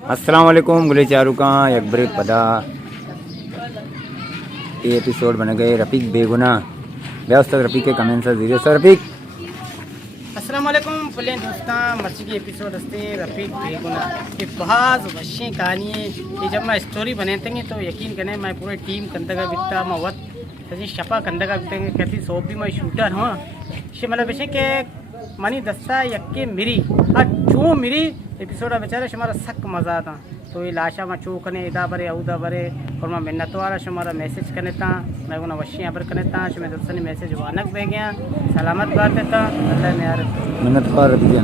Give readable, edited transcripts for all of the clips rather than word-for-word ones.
अस्सलाम वालेकुम गुले चारू का अकबर पदा ये एपिसोड बन गए रफ़ीक बेगुना व्यवस्था रफ़ीक के कमेंट से जीरो सर रफ़ीक अस्सलाम वालेकुम फुलें दोस्तां मर्ची की एपिसोड हस्ते रफ़ीक बेगुना ये बहुत वशी कहानी है। ये जब मैं स्टोरी बनाते हैं तो यकीन करें मैं पूरे टीम कंदगा बिकता मैं वत तजी शपा कंदगा बिकते कहती सोप भी मैं शूटर हाँ शे मतलब वैसे के मनी दस्ता यक्के मिरी हाँ चू मिरी एपिसोड बेचारा हमारा सक मज़ा आता तो ये लाशा में चू कने इदा बरे उदा बरे और मैं मेहनत वाला हमारा मैसेज करने था मैं वो वशी यहाँ पर करने था मैं दोस्तों मैसेज वानक दे गया सलामत बात देता अल्लाह ने यार मिन्नत पार दिया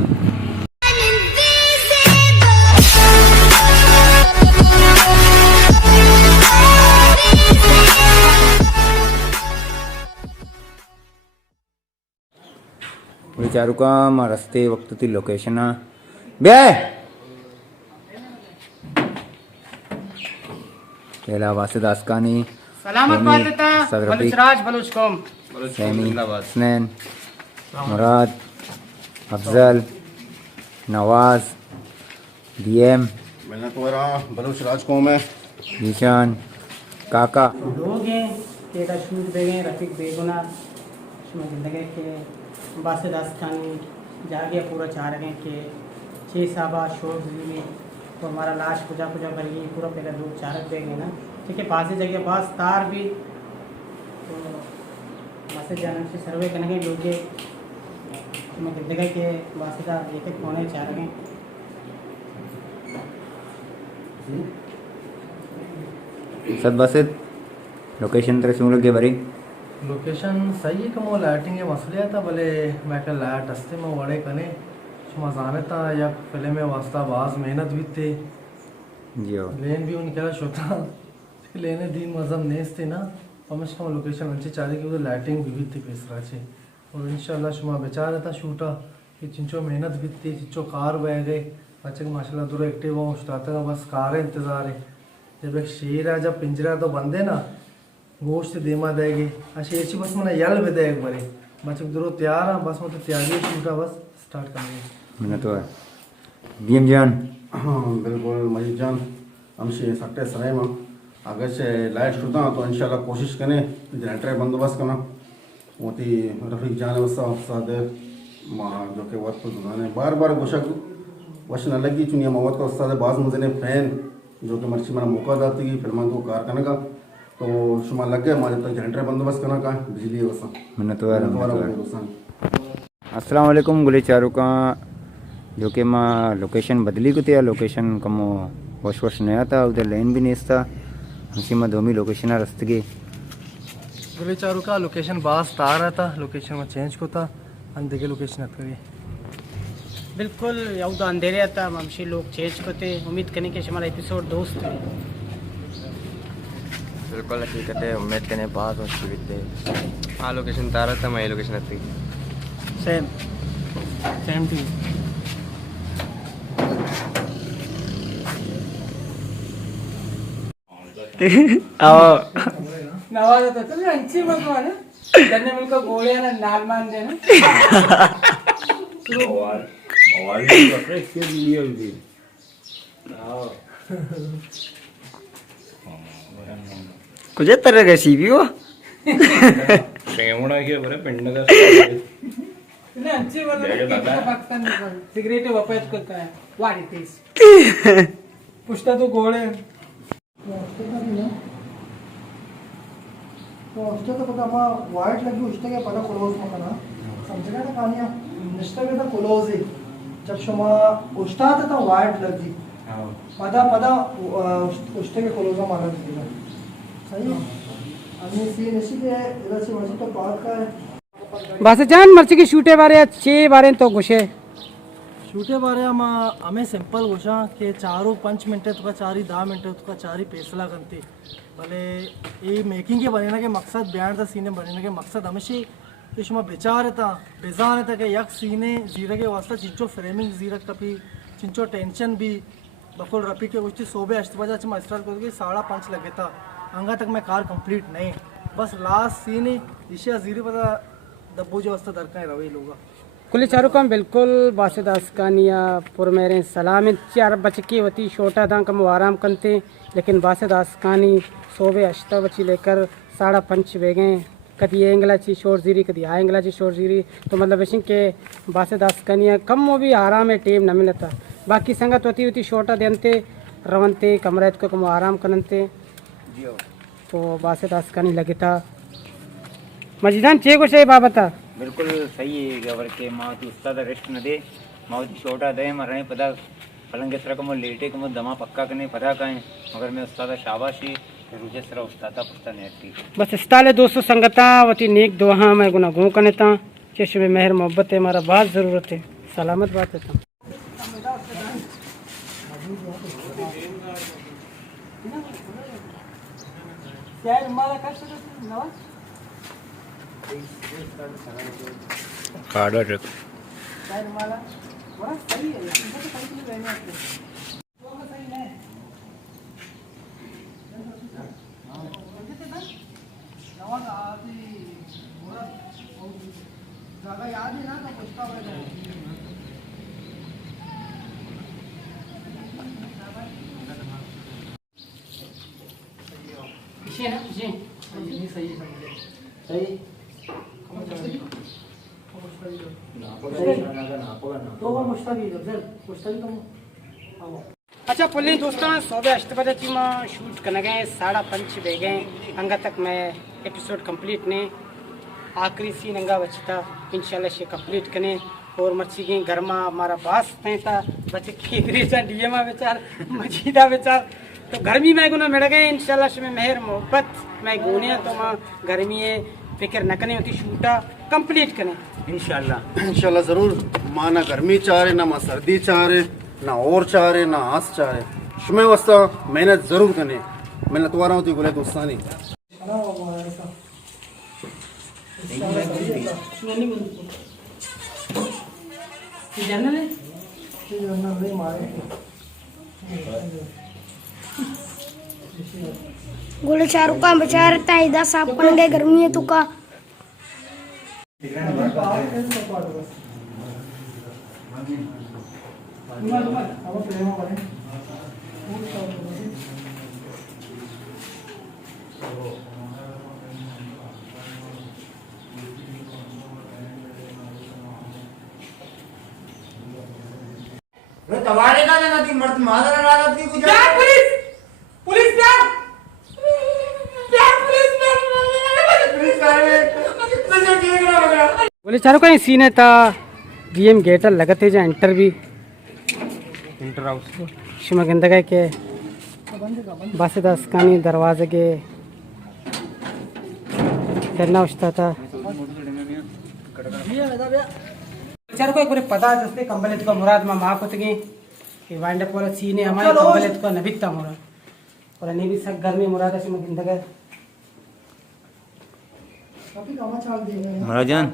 गुले चारू का मा रस्ते वक्त ती लोकेशन बे पहला वासिद आसकानी सलामत बात देता बलूचराज बलूच कौम सैमी हसनैन मुराद अफजल नवाज डीएम मैंने तो बलूच राज कौम है जीशान काका लोग हैं तेरा शूट दे गए रफ़ीक बेगुना उसमें जिंदगी के बासिद आस्तानी जागे पूरा चाह रहे के 6 साबा शोर में तो हमारा लाश पूजा पूजा करेगी पूरा पहले लोग चारक देंगे ना ठीक है पास जगह पास तार भी तो बासिद जाने से सर्वे करने के लोग मैं जिंदगी के बासिदा एक एक कोने चाह रहे हैं सद बासिद लोकेशन तेरे सुन लगे बरी लोकेशन सही है कि वो लाइटिंग के मसले था भले मैं क्या लाइट हस्ते में वड़े कने मजाने था या फिल्म में वास्ता बाज मेहनत भी थे जियो लेन भी उनके शोता लेने दिन मजम नेस थे ना और मैं शुमा लोकेशन अच्छी चाह रही कि लाइटिंग भी थी पेसरा छे और इंशाल्लाह शुमा बेचारा था शूटा कि चिंचो मेहनत भी थी चिंचो कार बह गए बच्चे को माशाल्लाह दूर एक्टिव हो उठाते का बस कार है इंतज़ार है जब एक शेर है जब पिंजरा तो बंदे ना गोश्त देमा देगी शेर ची बस मैंने यल भी दे एक बारी बच्चे दूर तैयार है बस मैं तो तैयारी शूटा बस स्टार्ट करेंगे मिन्नत है डीएम जान हाँ बिल्कुल मजीद जान हम शे सट्टे सराय में अगर से लाइट शुदा तो इंशाल्लाह कोशिश करें जनरेटर बंदोबस्त करना मोती रफ़ीक जान वसाद जो कि वक्त दुकान बार बार गोशक वश न लगी चुनिया मवत का उस्ताद बाज मुझे फैन जो कि मर्ची मना मौका दाती की फिल्म को कार करने का तो शुमा लग गया हमारे तक जनरेटर बंदोबस्त करना का बिजली वसा मिन्नत है अस्सलाम वालेकुम गुले चारू का जो कि माँ लोकेशन बदली को थी लोकेशन कमो वश वश नया था उधर लाइन भी नहीं था हमसी में दोमी लोकेशन रस्त के गुले चारू का लोकेशन बास तार रहा था लोकेशन में चेंज को था अंधे के लोकेशन हत करिए बिल्कुल यहूदा अंधेरे आता हमशी लोग चेंज करते उम्मीद करने के हमारा एपिसोड दोस्त है बिल्कुल हकीकत है उम्मीद करने बहुत मुश्किल थे हाँ लोकेशन तारा था मैं लोकेशन थी सेम सेम टू नवाज होता तो अंची मत माने जन्ने मिलकर गोलियां ना नाल मान देना आवाज फ्रेश के लिए हुई कुछ तरह का सीवी हो प्रेमणा के बरे पिंड का ना अंची वाला पाकिस्तान सिगरेट वापस करता है वाड़ी तेज पुष्टा तो गोले तो उसके तो पता हमारा वाइट लगी उसके के पता क्लोज में करना समझना था कहानियाँ निश्चित के तो क्लोज है जब शुमा उस्ता था तो वाइट लगी पता पता उसके के क्लोज में मारा दिया सही है अभी सीन इसी के इधर से वैसे तो बात का है बस जान मर्ची की शूटे बारे 6 बारे तो घुसे शूटे बारे हमें सिंपल घुसा कि 4-5 मिनट तो 4-10 मिनट तो 4 फैसला करते भले ये मेकिंग के बनने के मकसद बयान था सीने बनने के मकसद हमेशा इसमें बेचार था बेजार था कि यक सीने जीरा के वास्ता चिंचो फ्रेमिंग जीरा कभी चिंचो टेंशन भी बकुल रपी के कुछ सोबे अष्टबजा स्टार्ट करके 5:30 लगे था अंगा तक मैं कार कंप्लीट नहीं बस लास्ट सीन इशिया जीरे पता दब्बू जो वास्ता दरकार रवे लोग कुल चारुकम बिल्कुल बासिद आसकानिया पुर मेरे सलाम 4 बज के वती छोटा था कम आराम करते लेकिन बासिद आसकानी सोबे अश्ता बची लेकर 5:30 बेगे कभी एंगलाची शोर जीरी कभी आ एंगलाची शोर जीरी तो मतलब ऐसे के बासिद आसकानिया कम वो भी आराम है टेम न मिलता बाकी संगत होती होती छोटा देनते रवनते कमरेत को कम आराम करते तो बासिद आसकानी लगे था मजीदान चे को सही बाबता बिल्कुल सही है गवर के मावती उस्ताद रेस्ट न दे मावती छोटा दे मरने पता पलंग के तरह को लेटे को दमा पक्का करने पता कहें मगर मैं उस्ताद शाबाशी रुझे सरा उस्तादा पुस्ता नेटी बस इस्ताले दोस्तों संगता वती नेक दुआ मैं गुना गो कनेता चेश में मेहर मोहब्बत है हमारा बहुत ज़रूरत है सलामत बात है खाड़ा ट्रक अच्छा पुलिस दोस्तों सोबे अष्टपदी में शूट करने गए 5:30 बज गए अंगा तक मैं एपिसोड कंप्लीट ने आखिरी सीन अंगा बचता इंशाल्लाह से कंप्लीट करने और मच्छी गई घर में हमारा बास था बच्चे की डीएमा बेचार मजीदा बेचार तो गर्मी में गुना मिल गए इंशाल्लाह से मेहर मोहब्बत मैं गोने तो माँ गर्मी है फिक्र न करनी होती शूटा कंप्लीट करें इंशाल्लाह ज़रूर माँ ना गर्मी चाह रहे ना माँ सर्दी चाह रहे ना और चाह रहे ना आस चाह रहे शुमे वस्ता मेहनत ज़रूर करने मेहनत वारा होती गुले दोस्तानी गोले चारुका बचा रहता है इधर साफ पंडे गर्मी है तुका तवारे का ना थी मर्द मादर रात की कुछ पुलिस पुलिस प्यार बोले चारों का सीन है था डीएम गेटर लगते जा इंटर भी इंटर हाउस शिमा गंदगा के बासिदास कानी दरवाजे के करना उछता था चारों को एक बार पता है दोस्ते कंबलेट को मुराद में माँ को तगे कि वाइंड अप वाला सीन है हमारे कंबलेट को नबिता मुराद और नहीं भी सब घर में मुराद है शिमा गंदगा महाराजन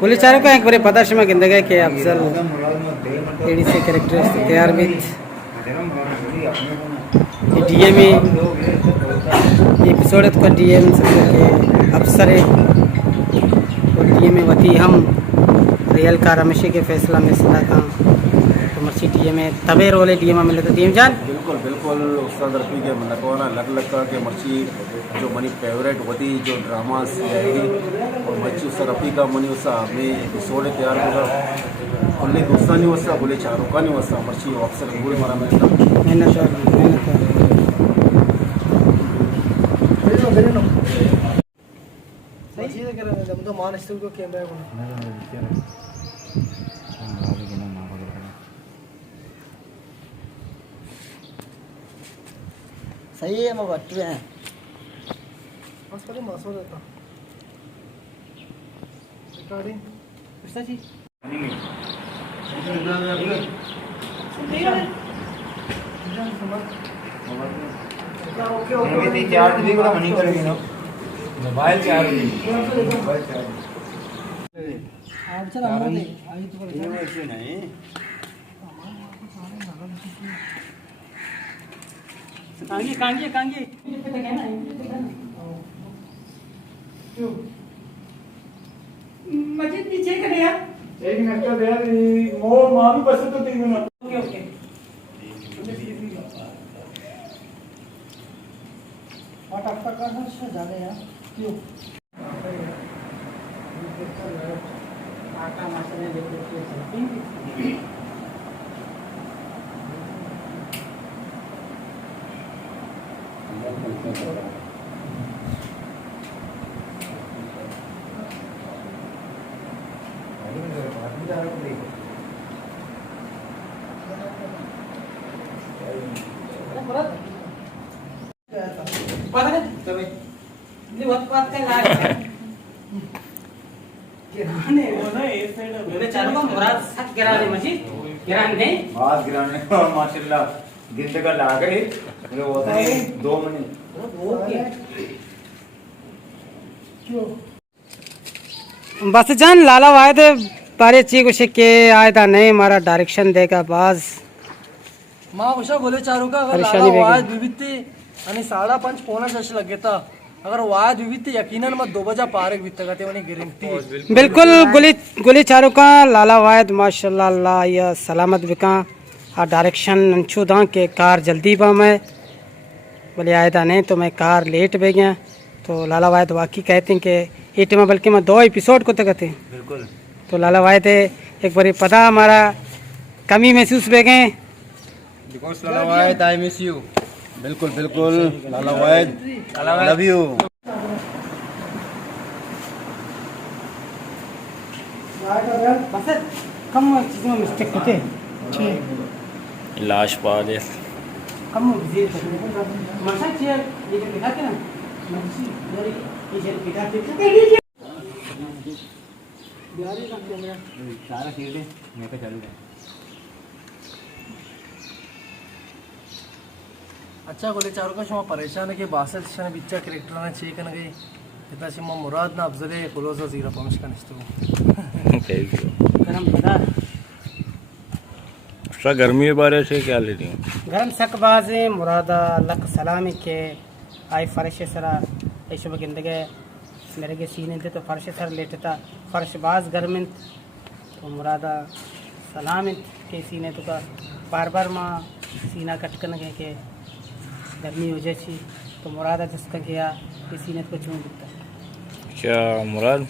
पुलिस चारों का एक बार पता शिमा गंदगा के अफजल एडी से कैरेक्टर तैयार विद डीएम एपिसोड का डीएम के अफसर है और डीएम वती हम रियल का रमेशी के फैसला में सदा का तो मर्सी डीएम तबे रोले डीएम मिले तो डीएम जान बिल्कुल बिल्कुल उस्ताद रफ़ी के नकवाना लग का के मर्ची जो मनी फेवरेट होती जो ड्रामा आएगी और मर्ची उस्ताद रफ़ी का मनी उसा में एपिसोड तैयार होगा ओनली दोस्तानी वस्ता बोले चारुका नहीं वस्ता मर्ची अक्सर गुल मारा मेहनत सही है मैं बच्चे हैं मोबाइल चार्ज कांगी मस्जिद पीछे करे यार। एक मिनट का यार वो मालूम बस तो 3 मिनट ओके ओके। और आपका करना ज्यादा यार क्यों? आटा मसाले देखो बात गिराने माशाल्लाह गिनते का ला गए वो होता है 2 मिनट बस जान लाला वायदे बारे चीज कुछ के आयदा नहीं हमारा डायरेक्शन देगा बाज माँ उषा गोले चारू का अगर परेशानी लाला वेगळी. वाद विविधते आणि 5:30 पोना जश लगेता अगर वाद विविधते यकीनन मत 2 बजा पारक वित्त का ते म्हणे गॅरंटी बिल्कुल गुली गुली चारों का लाला वायद माशाल्लाह अल्लाह या सलामत बिका आ डायरेक्शन अंशुदा के कार जल्दी बा मैं बोले आयदा नहीं तो मैं कार लेट बे गया तो लाला वायद वाकई कहते हैं कि एट में बल्कि मैं 2 एपिसोड को तो कहते हैं बिल्कुल तो लाला वायद एक बारी पता हमारा कमी महसूस बे गए लाला वाहिद आई मिस यू। बिल्कुल बिल्कुल लाला वाहिद लव यू। बस कम चीज़ों में मिस्टेक होते हैं लाश पा दे कम मसा चेयर ये जो दिखाते ना मर्सी ये जो दिखाते सारा चीज दे मैं पे चालू है अच्छा गोले चारू का शुमा परेशान है कि बासत शने बिच्चा करेक्टर ने चेक न गई इतना शिमा मुराद ना अफजले क्लोज जीरा पमिश का निस्तु गरम पता उसका गर्मी के बारे से क्या ले रही हूँ गरम सकबाजे मुरादा लक सलामी के आई फर्श सरा ऐशो बगिंदगे मेरे के सीने थे तो फर्श सर लेटता फर्श बाज गर्मिन तो मुरादा सलामित के सीने तो का बार बार माँ सीना कटकन के गर्मी हो जाए तो मुरादा जिसका गया ये सीने को चूम दिखता क्या मुराद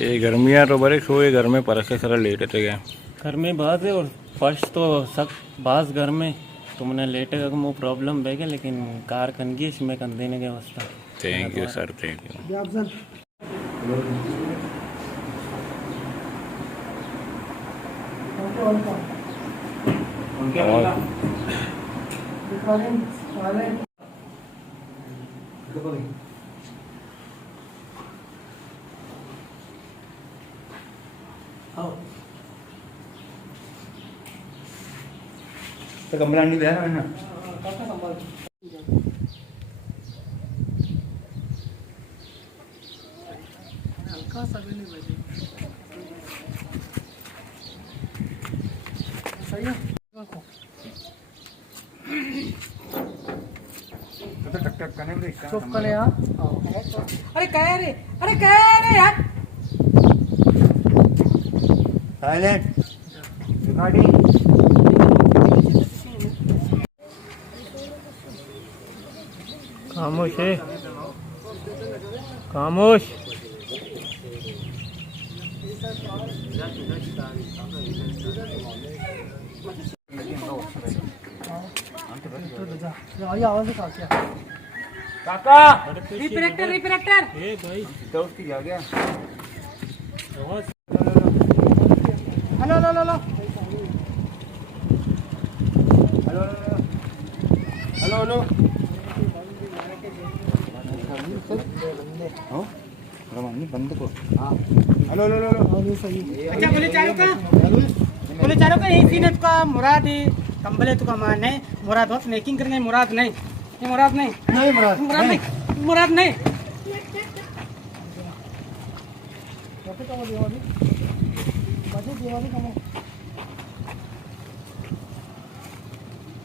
ये गर्मियाँ तो बड़े सोए घर में परस के सारा लेटे थे क्या घर में बात है और फर्स्ट तो सब बास घर में तो मैंने लेटे का वो प्रॉब्लम बह गया लेकिन कार कनगी इसमें कन देने के वास्ता thank you sir thank you तो कमरा नहीं दे ना सही है तो टक टक करने में चुप कर यार अरे कह रे यार साइलेंट रिकॉर्डिंग खामोश है खामोश आवाज का क्या काका रिफ्रैक्टर ए भाई तो उसकी जा गया आवाज hello hello hello hello hello बंद को हेलो हेलो हेलो अच्छा बोले चारों का यही सीन है तुका मुराद ही कंबले तुका मान है मुराद बहुत मेकिंग करेंगे मुराद नहीं ये मुराद नहीं नहीं मुराद मुराद नहीं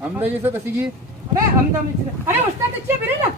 हम जैसे कसी की अबे हम तो अरे उस्ताद अच्छे बेरे ना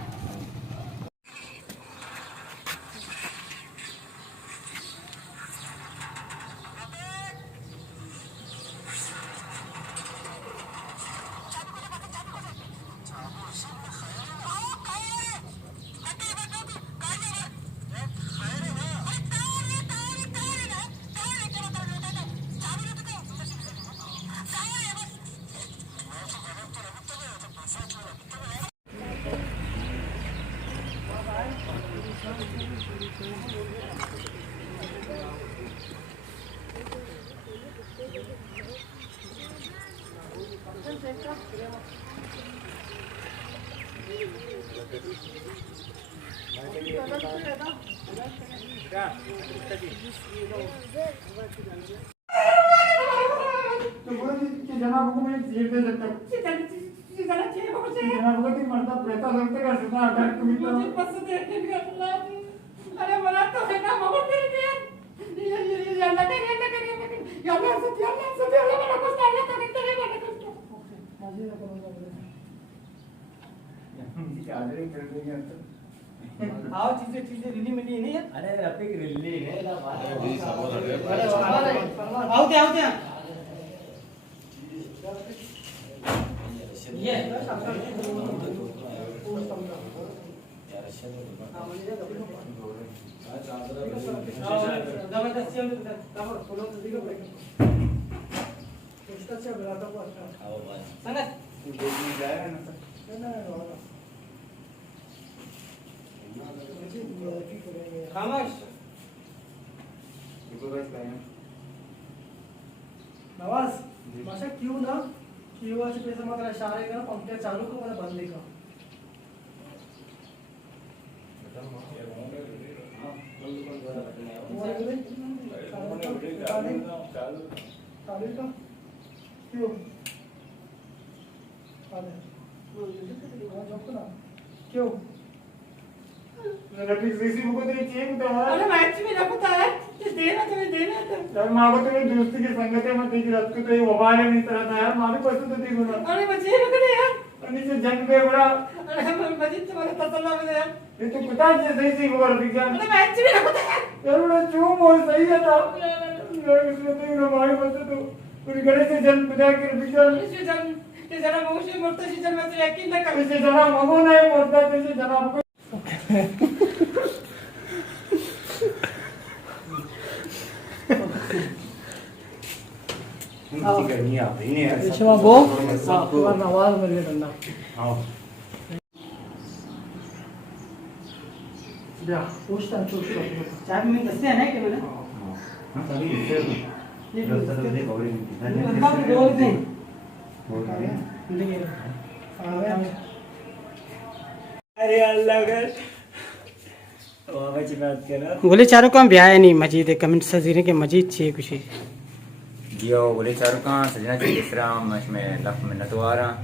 जनाब को मैं सीट दे सकता हूँ जनाब को तीन मरता पैसा लगते कर सकता अटैक कमी तो मुझे बस देख के अरे बना तो है ना मगर फिर के ये अल्लाह के या अल्लाह से अल्लाह बड़ा कुछ अल्लाह का करते है बड़ा कुछ मजे ना करो चादरें कर देंगे आओ चीजें रिली मिली नहीं है अरे रफीक रिली है ना आओ दे ये नवाज माशा क्यों ना क्यों आज पैसा मगर इशारे करो पंखे चालू को मैंने बंद देखा क्यों रफीक सीसी को तो चाहिए तो अरे मैच में रखो तो है देना तो यार माँ को तो दोस्ती की संगत है मत देखी रात को तो ये वबाल है इस तरह था यार माँ भी पसंद थी गुना अरे बच्चे रख ले यार नीचे जंग पे बड़ा अरे हम मजीद तुम्हारे तसल्ला में यार ये तो पता है सही सही खबर रफीक जान अरे मैच में रखो तो यार बड़ा चूम हो सही है था यार इसमें तो ना माँ पसंद तो पूरी गले से जन पता के रफीक जान इसे जन ये जरा मुझे मरता सी जन में यकीन न कर इसे जना मगो नहीं मरता तो इसे जना आपको गर्मी आ रही है यार विश्वा वो हां नवाज मेरे डंडा आओ या पूछता चाय में दस्ते है ना कि मैंने हां सभी ये दस्ते दे कवरी में बात बोल दे अरे अल्लाह कर बोले चारों काम ब्याह है नहीं मजीद है कमेंट सजीने के मजीद चाहिए कुछ जियो बोले चारों का सजना चाहिए इस तरह मैं लफ मिन्नत आ रहा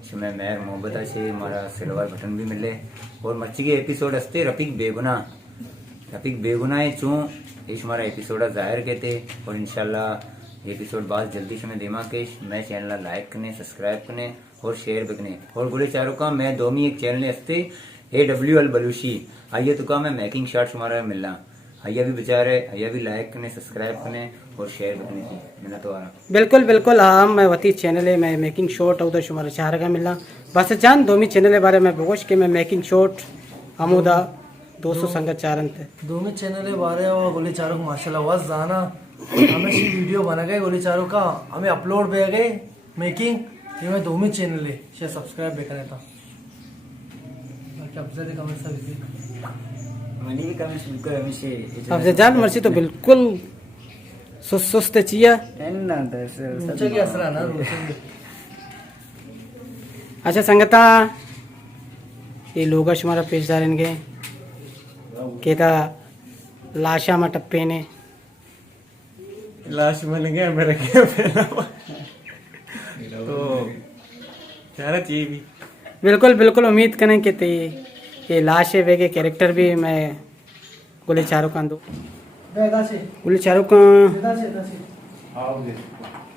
इसमें मेहर मोहब्बत से हमारा सिल्वर बटन भी मिले और मच्छी के एपिसोड हंसते रफीक बेगुना है चूँ इस हमारा एपिसोड जाहिर कहते और इंशाल्लाह एपिसोड बाद जल्दी से मैं देमा के मैं चैनल लाइक करने सब्सक्राइब करने और शेयर भी करने और बोले चारों का मैं दोमी एक चैनल हंसते AWL बलूशी आइए तो का मैं मेकिंग शॉट्स हमारा मिलना आइया भी बेचारे आइया भी लाइक करने सब्सक्राइब करने और शेयर करने मिलना तो आ रहा बिल्कुल बिल्कुल हाँ मैं वती चैनल है मैं मेकिंग शॉट उधर शुमारा चार का मिलना बस जान दोमी चैनल के बारे में बोश के मैं मेकिंग शॉट अमुदा 200 संगत चारन थे दोमी चैनल के बारे में गोली चारों को माशाल्लाह वस जाना हमें सी वीडियो बना गए गोली चारों का हमें अपलोड पे गए मेकिंग ये मैं दोमी चैनल है शेयर सब्सक्राइब भी करे था बाकी अब कमेंट सब मनी भी कमेंट्स बिल्कुल हमेशा अब जान मर्सी तो बिल्कुल सुस्त चिया ऊंचे के असर ना अच्छा संगता ये लोग हमारा पेशदार इनके कहता लाशा में टप्पे ने लाश बन गया मेरा क्या पहला तो क्या चाहिए भी बिल्कुल बिल्कुल उम्मीद करें कि ते ये लाश है वे के कैरेक्टर भी मैं गोले चारों का दो गोले चारों का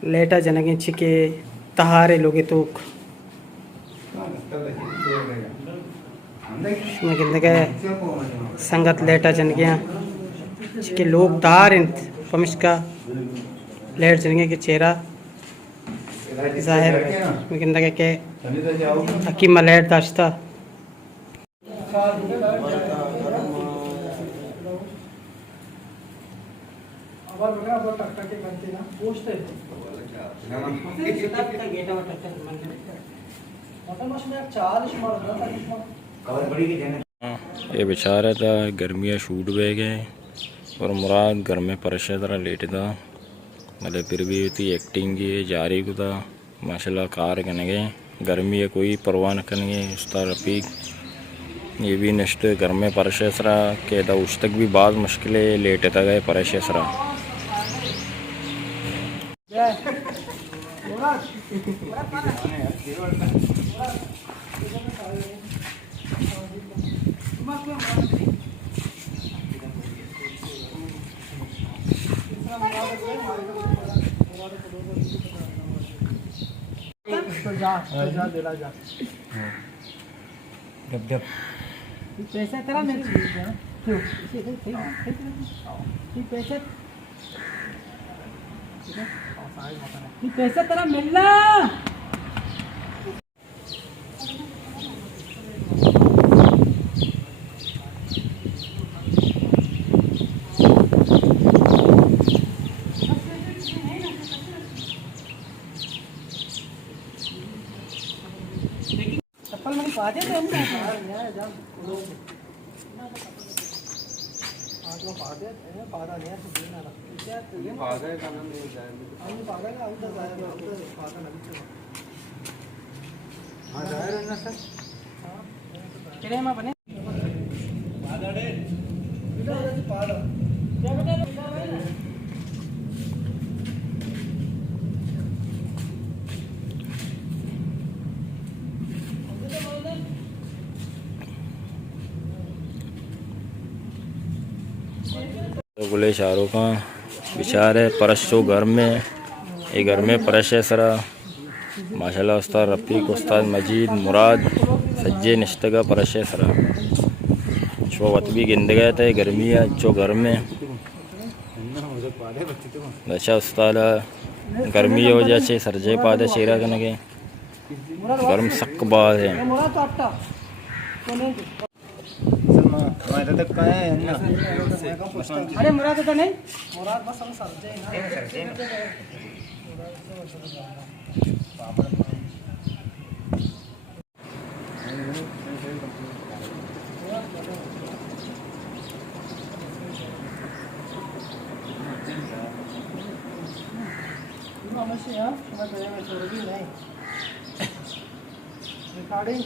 लेटा जनगे छिके तहारे लोगे तो मैं कहते के संगत लेटा जन गया छिके लोग तार इन पमिश का लेट जनगे के चेहरा जाहिर मैं कहते के हकीम लेट दाश्ता चार ये बेचारा था गर्मियाँ शूट बह गए और मुराद घर में परेशान तरह लेट था मतलब फिर भी थी एक्टिंग की जारी को था माशाल्लाह कार करने गए गर्मी है कोई परवाह न करने उस्ताद रफ़ीक ये भी नेक्स्ट घर में परेशान के था उस तक भी बाद मुश्किलें लेट था गए परेशान पैसा तेरा मेरे पैसा तेरा मिलना चप्पल मैंने पा दिया बने तो बोले शाहरुख खान बेचारे परसों घर में ये घर में परेशान माशाल्लाह उस्ताद रफ़ीक उस्ताद मजीद मुराद सज्जे निश्तगा परेशान जो वत भी गिंद गए थे गर्मी है जो घर में अच्छा उस्ताद गर्मी हो जाए सरजे पादे चेहरा करने के गर्म सक बात है अरे मुराद तो नहीं मुराद बस हम सर जाए रिकॉर्डिंग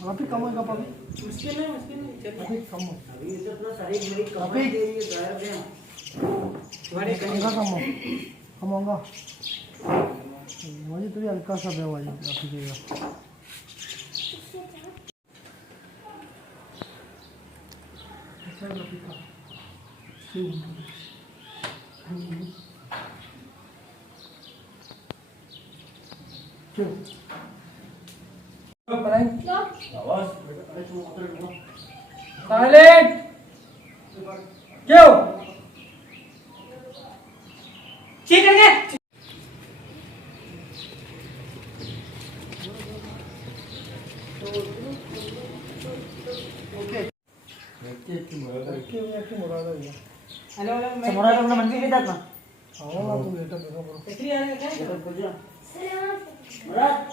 अभी कम होगा उसके नहीं अभी कम हो अभी तो अपना शरीर मेरी कम दे रही है गायब है तुम्हारे कहेगा कम होगा मुझे तो हल्का सा है वाली अभी देगा अच्छा रफीका क्यों साइलेंट क्यों ठीक है हेलो मुराद अपना मंदिर के ना हां तू बेटा देखो कितनी आ रहा है मुराद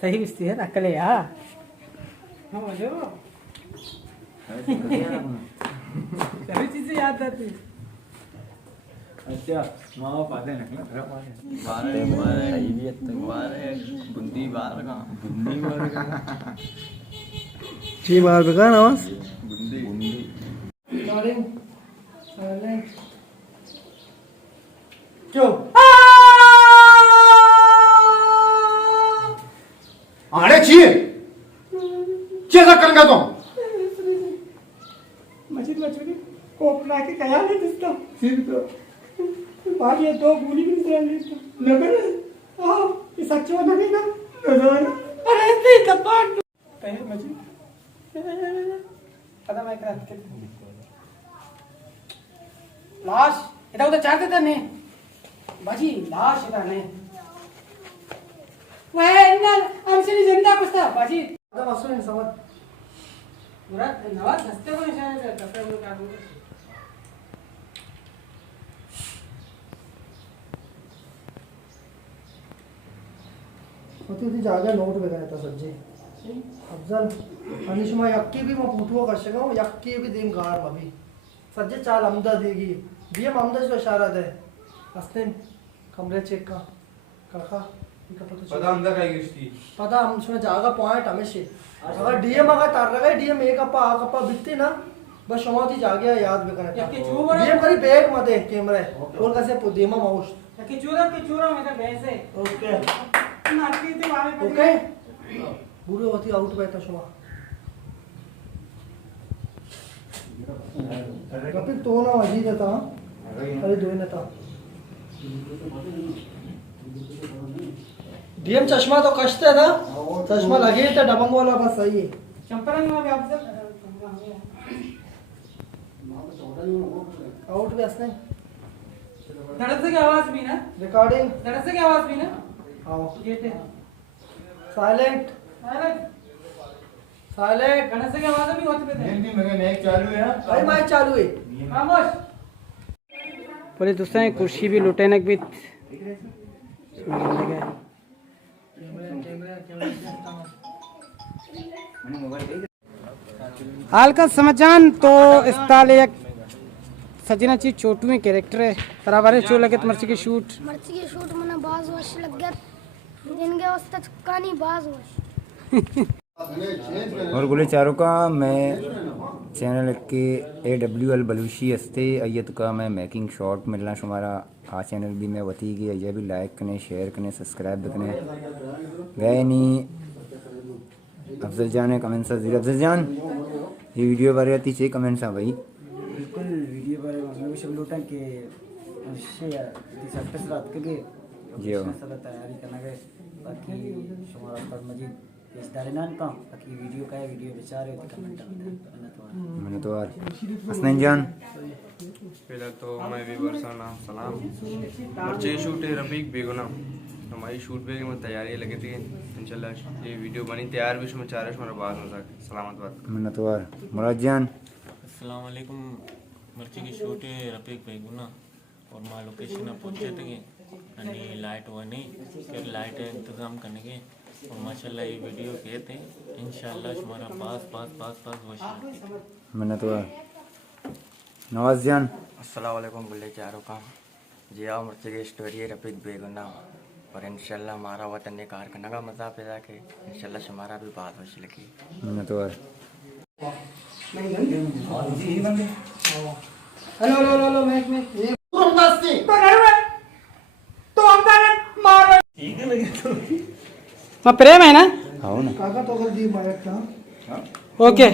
सही बिस्ती है अकले यार सभी चीजें याद आती अच्छा माँ पाते हैं मारे बुंदी बार का जी बार पे कहाँ आवाज बुंदी क्यों चाहिए चेजा करेंगे तो मस्जिद बच्चों कोपला के ख्याल है दोस्तों सिर्फ बाकी ये दो गोली भी निकल लेता नगर हां ये सच्ची बात नहीं ना अरे ऐसे ही कपाट कहे मस्जिद पता मैं क्या लाश इधर उधर चाहते थे नहीं बाजी लाश इधर नहीं वह इन्नल हमसे जिंदा कुस्ता बाजी आता मसून समझ मुराद नवाज हंसते को निशाने पे करते हुए क्या बोल होती होती जागा नोट वगैरह था सज्जे अफजल अनिशमा यक्की भी मैं पूछवा कर सका हूँ यक्की भी दिन गार अभी सज्जे चाल अमदा देगी दिए अमदा जो इशारा दे हस्ते कमरे चेक का काका पता अंदर का गिरती पता हम उसमें जागा पॉइंट हमेशा अगर डीएम अगर तार लगा डीएम एक अप्पा आ कप्पा बिकती ना बस शमाती जागे याद भी करना डीएम करी बैग मत कैमरा और कैसे देमा माउस कि चूरा में तो भैंसे ओके नाटकी थी वहां पे ओके बुरे होती आउट बैठा शमा कपिल तो ना अजीत था अरे दो ने था डीएम चश्मा तो कष्ट है ना चश्मा लगे तो डबंग वाला बस सही है चंपरंग में भी अफजल आउट भी हंसने धड़क की आवाज भी ना रिकॉर्डिंग धड़क की आवाज भी ना आओ गेट साइलेंट अरे साइलेंट धड़क की आवाज भी होती पे मेरा नेक चालू है भाई माइक चालू है खामोश पूरे दोस्तों कुर्सी भी लुटेनक भी हाल का समाचान तो इस ताल एक सजना चीज छोटू में कैरेक्टर है तराबारे चो लगे मर्ची की शूट मर्ची की शूट मना बाज वश लग गया इनके वास्ते कहानी बाज वश और गुले चारों का मैं चैनल के AWL बलूशी हस्ते अयत का मैं मेकिंग शॉट मिलना शुमारा आ चैनल भी मैं वती की अजय भी लाइक करें शेयर करें सब्सक्राइब करें गए नहीं अफजल जान है कमेंट सा जीर अफजल जान ये वीडियो बारे आती चाहिए कमेंट सा भाई बिल्कुल वीडियो बारे में सब लूटा के रात के जी हो तैयारी करना गए बाकी शुमारा पर मजीद इस दारनान का बाकी वीडियो का है वीडियो बेचारे कमेंट मैंने तो यार हसनैन जान पहले तो मैं व्यूअर्स का नाम सलाम मर्ची शूट है रफीक बेगुना हमारी शूट पे में तैयारी लगी थी इंशाल्लाह ये वीडियो बनी तैयार भी उसमें चार हमारा बात हो सके सलामत बात मैंने तो यार मुराद जान अस्सलाम वालेकुम मर्ची की शूट है रफीक बेगुना और माँ लोकेशन पहुँचे थे आणि लाइट हुआ नहीं फिर लाइट इंतज़ाम करने के और माशाल्लाह ये वीडियो के थे इंशाल्लाह हमारा पास पास पास पास वश मैंने तो यार नवाज जान अस्सलाम वालेकुम बुल्ले चारों का जी आओ मर्ची की स्टोरी है रफीक बेगुना और इंशाल्लाह हमारा वतन ने कार करने का मज़ा पैदा के इंशाल्लाह हमारा भी बात हो लगी मैंने तो यार हेलो हेलो हेलो मैक में तो हम मार हाँ प्रेम है ना आओ ना काका तो कर दी माइक का ओके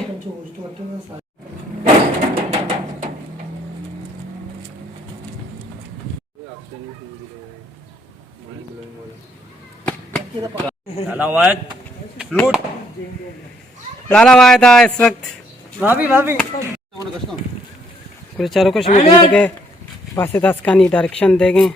लाला हुआ था इस वक्त भाभी भाभी कुछ चारों को शुरू करने के वास्ते दास का डायरेक्शन देंगे